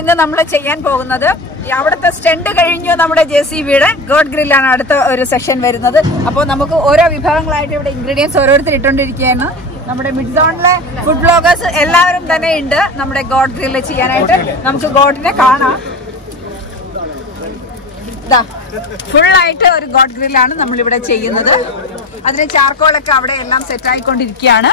ഇന്ന് നമ്മൾ ചെയ്യാൻ പോകുന്നത്. അവിടുത്തെ സ്റ്റണ്ട് കഴിഞ്ഞു നമ്മുടെ JCBയുടെ ഗോഡ് ഗ്രില്ലാണ് അടുത്ത ഒരു സെഷൻ വരുന്നത്. അപ്പോൾ നമുക്ക് ഓരോ വിഭവങ്ങളായിട്ട് ഇവിടെ ഇൻഗ്രീഡിയൻസ് ഓരോരുത്തർ ഇട്ടുകൊണ്ടിരിക്കുകയാണ്. നമ്മുടെ മിഡ് സോണിലെ ഫുഡ് ബ്ലോഗേഴ്സ് എല്ലാവരും തന്നെ ഉണ്ട് നമ്മുടെ ഗോഡ് ഗ്രില്ല് ചെയ്യാനായിട്ട്. നമുക്ക് ഗോഡിനെ കാണാം. ഫുള്ളായിട്ട് ഒരു ഗോഡ് ഗ്രില്ലാണ് നമ്മളിവിടെ ചെയ്യുന്നത്. അതിന് ചാർക്കോളൊക്കെ അവിടെ എല്ലാം സെറ്റ് ആയിക്കൊണ്ടിരിക്കുകയാണ്.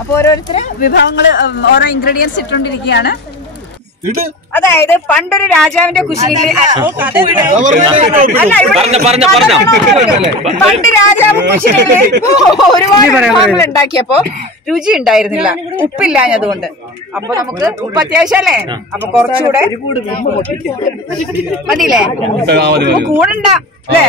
അപ്പൊ ഓരോരുത്തര് വിഭവങ്ങള് ഓരോ ഇൻഗ്രീഡിയൻസ് ഇട്ടുകൊണ്ടിരിക്കുകയാണ്. അതായത് പണ്ടൊരു രാജാവിന്റെ കുശിനിയിൽ പണ്ട് രാജാവ് കുശിനിയിൽ ഒരുപാട് വിഭവങ്ങൾ ഉണ്ടാക്കിയപ്പോ രുചി ഉണ്ടായിരുന്നില്ല, ഉപ്പില്ലാഞ്ഞതുകൊണ്ട്. അപ്പൊ നമുക്ക് ഉപ്പ് അത്യാവശ്യമല്ലേ, അപ്പൊ കുറച്ചുകൂടെ മതിയില്ലേ? കൂടണ്ട അല്ലേ?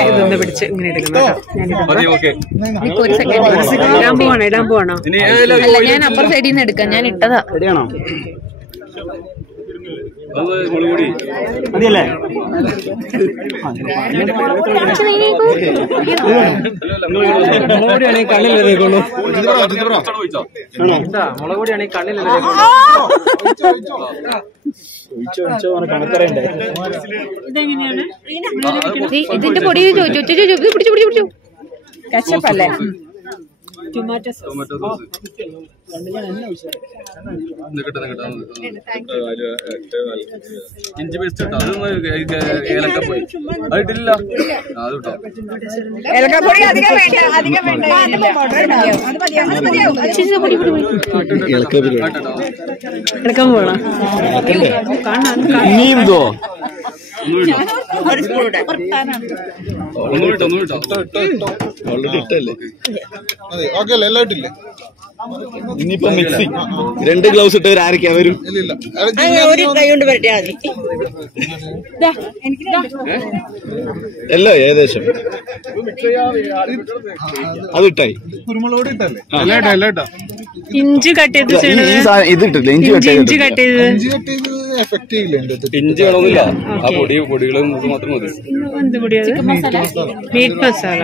അല്ല, ഞാൻ അപ്പുറ സൈഡിൽ നിന്ന് എടുക്കാം. ഞാൻ ഇട്ടതാ. മതിയല്ലേ? മുളകുപൊടിയാണെങ്കിൽ കണ്ണിലേക്കുള്ളൂ. മുളകുപൊടിയാണെങ്കിൽ കണ്ണിലല്ലേ കണക്കറിയണ്ടേ? ഇതിന്റെ പൊടി പിടിച്ചു കച്ചപ്പല്ലേ? Tomato sauce. ഇഞ്ചി പേസ്റ്റ് ഇട്ടോ? ഏലക്കപ്പൊടി അതിട്ടില്ല. ഏലക്കപ്പൊടി അധികം വേണ്ട, അധികം വേണ്ട. എടുക്കാൻ പോകണം. ഇനിയെന്തോ ഓൾറെഡി ഇട്ടല്ലേ? ഇനിയിപ്പോ മിക്സിങ് 2 ഗ്ലൗസ് ഇട്ട് ആരൊക്കെയാ വരും? ഒരു കൈ കൊണ്ട് പറ്റിയാ മതി. എല്ലോ ഏകദേശം അതിട്ടായി. കുരുമുളക് ഇട്ടല്ലേ? ഇഞ്ചി കട്ട് ചെയ്ത് ഇത് ഇട്ടില്ല. ഇഞ്ചി കട്ട് ചെയ്ത് എഫക്ട് ചെയ്യില്ല. ഇഞ്ചി വേണമെന്നില്ല, ആ പൊടികൾ മാത്രം മതി. മീറ്റ് മസാല.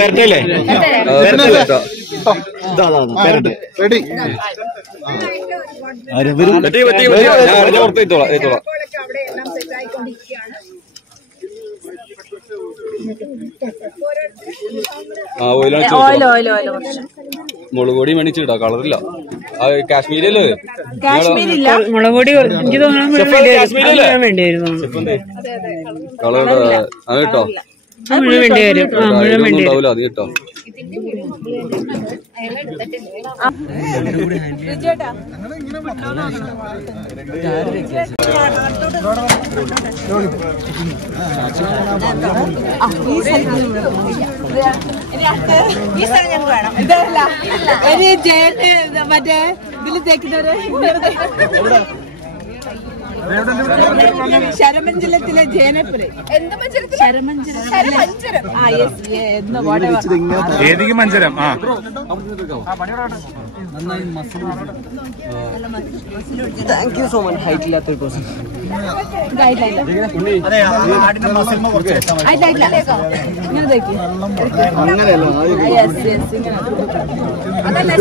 വരട്ടല്ലേ? റെഡി. മുളക് പൊടി മേടിച്ചിട്ടാ, കളറില്ല. കാശ്മീരിയല്ലേ? മുളക് പൊടി എനിക്ക് തോന്നുന്നു വേണ്ടി വരും. കളർ അത് കേട്ടോ, മുഴുവൻ വേണ്ടി വരും. മുഴുവൻ വേണ്ടി വരും. അത് കേട്ടോ. മറ്റേ ഇതില് തേക്കുന്നവര് ശരമഞ്ചലത്തിലെ ജേനപ്പുരം. ഏതിക്ക് മഞ്ചരം? Thank you so much. Height ഇല്ലാത്തൊരു പേഴ്സൺ. അതല്ല,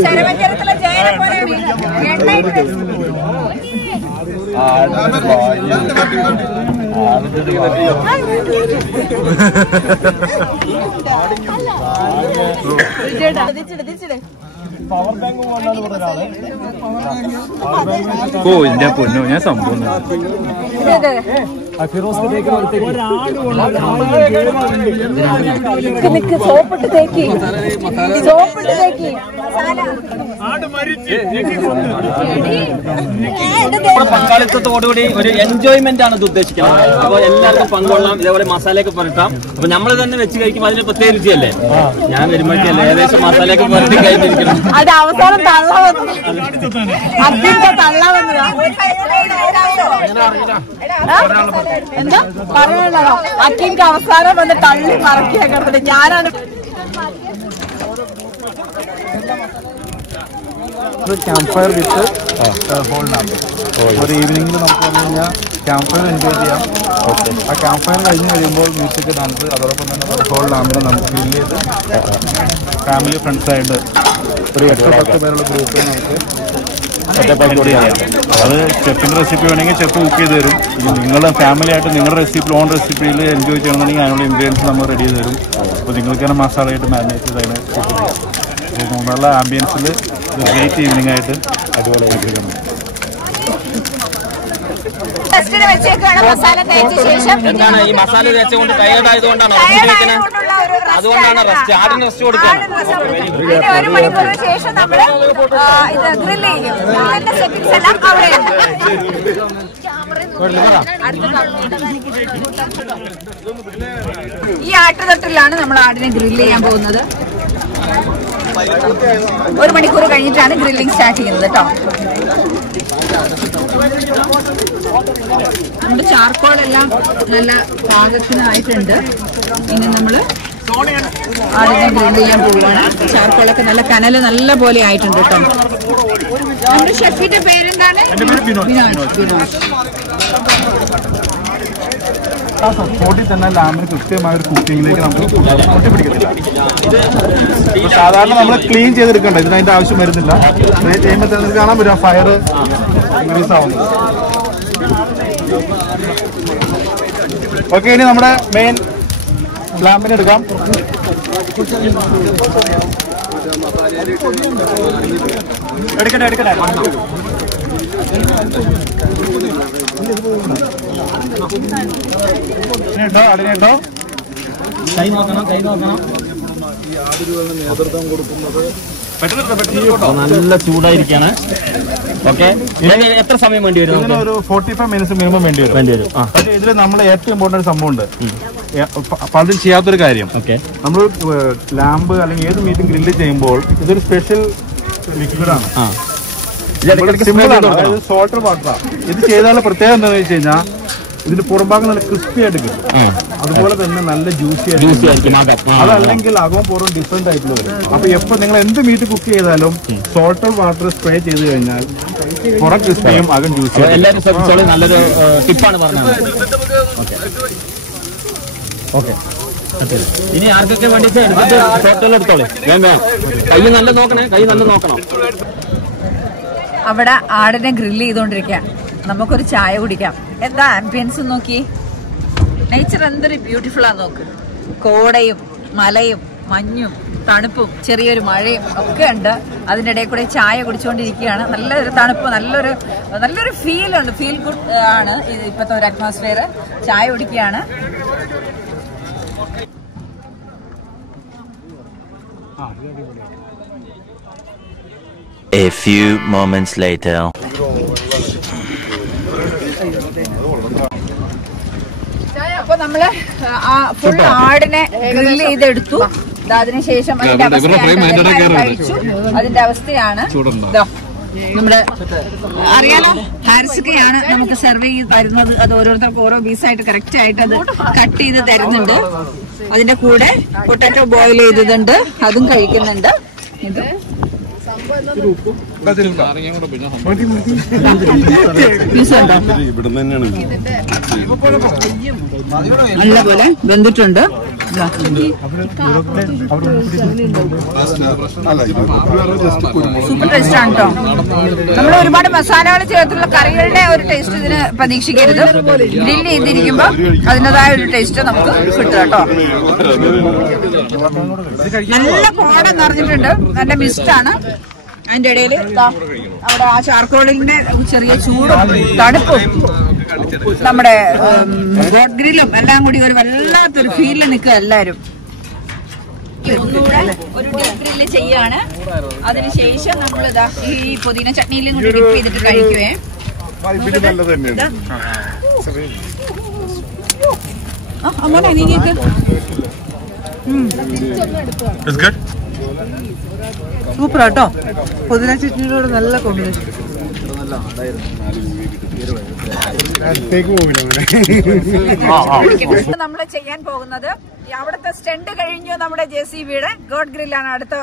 ശരമഞ്ചലത്തിലെ ജേനപ്പുരം ഓ എന്റെ പൊന്നോ, ഞാൻ സംഭവം സോപ്പിട്ട് തേക്കി പങ്കാളിത്തത്തോടുകൂടി ഒരു എൻജോയ്മെന്റ് ആണ് ഇത് ഉദ്ദേശിക്കുന്നത്. അപ്പൊ എല്ലാവർക്കും പങ്കുകൊള്ളാം. ഇതേപോലെ മസാലയൊക്കെ പുരട്ടാം. അപ്പൊ നമ്മൾ തന്നെ വെച്ച് കഴിക്കുമ്പോൾ അതിന് പ്രത്യേക രുചിയല്ലേ? ഞാൻ വരുമ്പോഴേക്കല്ലേ ഏകദേശം മസാലയൊക്കെ പുരട്ടി കഴിഞ്ഞിരിക്കണം. അത് അവസാനം തള്ള വന്നതാ. എന്താ പറയണോ? അക്കിക്ക് അവസാനം വന്ന് തള്ളി മറക്കിയാ കിടന്നിട്ട് ഞാനാണ്. ക്യാമ്പ് ഫയർ വിത്ത് ഹോൾ നമ്പർ. ഒരു ഈവനിങ്ങിൽ നമുക്ക് വന്നു കഴിഞ്ഞാൽ ക്യാമ്പ് ഫയർ എൻജോയ് ചെയ്യാം. ആ ക്യാമ്പ് ഫയർ കഴിഞ്ഞ് കഴിയുമ്പോൾ മ്യൂസിക് ഡാൻസ്, അതോടൊപ്പം തന്നെ ഹോൾ നമ്പർ നമുക്ക് ഫീൽ ചെയ്ത് ഫാമിലി ഫ്രണ്ട്സായിട്ട് ഒരു 8-10 പേരുള്ള ഗ്രൂപ്പ് നമുക്ക് അത് ഷെഫിന്റെ റെസിപ്പി വേണമെങ്കിൽ ഷെഫ് കുക്ക് ചെയ്ത് തരും. നിങ്ങളുടെ ഫാമിലി ആയിട്ട് നിങ്ങളുടെ റെസിപ്പി ഓൺ റെസിപ്പിയിൽ എൻജോയ് ചെയ്യണമെന്നുണ്ടെങ്കിൽ അതിനുള്ള ഇൻഗ്രീഡിയൻസ് നമ്മൾ റെഡി ചെയ്ത് തരും. അപ്പോൾ നിങ്ങൾക്ക് തന്നെ മസാലയായിട്ട് മാരിനേറ്റ് ചെയ്ത് അതിനെ നല്ല ആംബിയൻസിൽ ഗ്രേറ്റ് ഈവനിങ് ആയിട്ട് അടിപൊളിയായിട്ട് എന്താണ് ഈ മസാല തേച്ചുകൊണ്ട് ടയേർഡ് ആയതുകൊണ്ടാണ് അതുകൊണ്ടാണ് റെസ്റ്റ് ആദ്യം റെസ്റ്റ് കൊടുക്കുന്നത്. 1 മണിക്കൂറിന് ശേഷം നമ്മൾ ഇത് ഗ്രില്ല് ചെയ്യും. അതിന്റെ സെറ്റിംഗ്സ് എല്ലാം അവിടെയുണ്ട്. ഈ ആട്ടുതട്ടിലാണ് നമ്മൾ ആടിനെ ഗ്രില്ല് ചെയ്യാൻ പോകുന്നത്. 1 മണിക്കൂർ കഴിഞ്ഞിട്ടാണ് ഗ്രില്ലിംഗ് സ്റ്റാർട്ട് ചെയ്യുന്നത് കേട്ടോ. നമ്മുടെ ചാർക്കോളെല്ലാം നല്ല പാകത്തിനായിട്ടുണ്ട്. ഇനി നമ്മള് ആടിനെ ഗ്രില്ല് ചെയ്യാൻ പോവുകയാണ്. ചാർക്കോളൊക്കെ നല്ല കനല് നല്ല പോലെ ആയിട്ടുണ്ട് കേട്ടോ. നമ്മുടെ ഷെഫിന്റെ പേരെന്താണ്? സപ്പോർട്ടിൽ തന്നെ ലാമ്പിന് കൃത്യമായ ഒരു കുക്കിങ്ങിലേക്ക് നമുക്ക് പിടിക്കത്തില്ല. സാധാരണ നമ്മൾ ക്ലീൻ ചെയ്തെടുക്കണ്ട, ഇതിനതിന്റെ ആവശ്യം വരുന്നില്ല. ക്ലീൻ ചെയ്യുമ്പോൾ തന്നെ കാണാൻ പറ്റും ഫയർ ഇൻക്രീസ് ആവുന്നത്. ഓക്കെ, ഇനി നമ്മുടെ മെയിൻ ലാമ്പിന് എടുക്കാം. എടുക്കട്ടെ അതിനെട്ടോ കൈ നോക്കണം. നല്ല ചൂടായിരിക്കാണ്. ഓക്കെ, എത്ര സമയം വേണ്ടി വരും? ഒരു 45 മിനിറ്റ്സ് മിനിമം വേണ്ടി വരും. പക്ഷേ ഇതിൽ നമ്മൾ ഏറ്റവും ഇമ്പോർട്ടന്റ് ഒരു സംഭവം ഉണ്ട്, പലരും ചെയ്യാത്തൊരു കാര്യം. നമ്മൾ ലാമ്പ് അല്ലെങ്കിൽ ഏത് മീറ്റും ഗ്രില്ല് ചെയ്യുമ്പോൾ ഇതൊരു സ്പെഷ്യൽ ലിക്വിഡാണ്, അതായത് സോൾട്ടർ വാട്ടറാണ്. ഇത് ചെയ്താലുള്ള പ്രത്യേകത എന്താണെന്ന് വെച്ച് കഴിഞ്ഞാൽ ഇതിന്റെ പുറംഭാഗം നല്ല ക്രിസ്പി ആയിട്ട് കിട്ടും, അതുപോലെ തന്നെ നല്ല ജ്യൂസി ആയിരിക്കും. അതല്ലെങ്കിൽ അകവും പുറവും ഡിഫറെന്റ് ആയിട്ടുള്ള വരും. അപ്പൊ എപ്പോ നിങ്ങൾ എന്ത് മീറ്റ് കുക്ക് ചെയ്താലും സോൾട്ടർ വാട്ടർ സ്പ്രേ ചെയ്ത് കഴിഞ്ഞാൽ പുറം ക്രിസ്പിയും അകം ജ്യൂസിയും. എല്ലാവരും ശ്രദ്ധിച്ചോളൂ, നല്ലൊരു ടിപ്പാണ് പറഞ്ഞത്. ഓക്കെ, ഇനി ആർക്കൊക്കെ വേണ്ടിയിട്ട് എടുത്തോളൂ. വേണ്ട, കൈ നല്ല നോക്കണം. അവിടെ ആടിനെ ഗ്രില്ല് ചെയ്തോണ്ടിരിക്കുക. നമുക്കൊരു ചായ കുടിക്കാം. എന്താ ആംബിയൻസ് നോക്കി, നേച്ചർ എന്തൊരു ബ്യൂട്ടിഫുൾ ആ നോക്ക്. കോടയും മലയും മഞ്ഞും തണുപ്പും ചെറിയൊരു മഴയും ഒക്കെ ഉണ്ട്. അതിൻ്റെ ഇടയിൽ കൂടെ ചായ കുടിച്ചുകൊണ്ടിരിക്കുകയാണ്. നല്ലൊരു തണുപ്പ്, നല്ലൊരു ഫീൽ ഉണ്ട്. ഫീൽ ഗുഡ് ആണ് ഇപ്പോഴത്തെ ഒരു അറ്റ്മോസ്ഫിയർ. ചായ കുടിക്കുകയാണ്. A few moments later. അപ്പൊ നമ്മള് ഫുൾ ആടിനെ ഗ്രില്ല് ചെയ്തെടുത്തു. അതിനുശേഷം അതിന്റെ അവസ്ഥയാണ് നമ്മുടെ അറിയാലോ. ഹാരിസൊക്കെയാണ് നമുക്ക് സെർവ് ചെയ്ത് തരുന്നത്. അത് ഓരോരുത്തർക്കും ഓരോ പീസായിട്ട് കറക്റ്റ് ആയിട്ട് അത് കട്ട് ചെയ്ത് തരുന്നുണ്ട്. അതിന്റെ കൂടെ പൊട്ടാറ്റോ ബോയിൽ ചെയ്തതുണ്ട്, അതും കഴിക്കുന്നുണ്ട്. ഇത് നല്ലപോലെ വെന്തിട്ടുണ്ട്. സൂപ്പർ ടേസ്റ്റ് ആണ് കേട്ടോ. നമ്മൾ ഒരുപാട് മസാലകൾ ചേർത്തുള്ള കറികളുടെ ഒരു ടേസ്റ്റ് ഇതിന് പ്രതീക്ഷിക്കരുത്. ഗ്രില്ല് ചെയ്തിരിക്കുമ്പോ അതിൻ്റെതായ ഒരു ടേസ്റ്റ് നമുക്ക് കിട്ടും കേട്ടോ. നല്ല കോട നിറഞ്ഞിട്ടുണ്ട്, നല്ല മിസ്റ്റാണ്. അതിന്റെ ഇടയിൽ അവിടെ ആ ചാർക്കോളിന്റെ ചെറിയ ചൂടും തണുപ്പും നമ്മുടെ ഗോഡ് ഗ്രില്ലും എല്ലാം കൂടി ഒരു വല്ലാത്തൊരു ഫീലിൽ നിൽക്കുക എല്ലാരും. ഒരു ഡീപ് ഗ്രില്ല് ചെയ്യാണ്. അതിനുശേഷം നമ്മൾ ഈ പുതിന ചട്നിയിലും കൂടി ഡിപ്പ് ചെയ്തിട്ട് കഴിക്കുവേ. അങ്ങനെ നീക്ക് സൂപ്പർ കേട്ടോ. പുതിന ചട്നിയോട് നല്ല കോമ്പിനേഷൻ. നമ്മൾ ചെയ്യാൻ പോകുന്നത് അവിടുത്തെ സ്റ്റണ്ട് കഴിഞ്ഞു. നമ്മുടെ JCBയുടെ ഗോഡ് ഗ്രില്ലാണ് അടുത്ത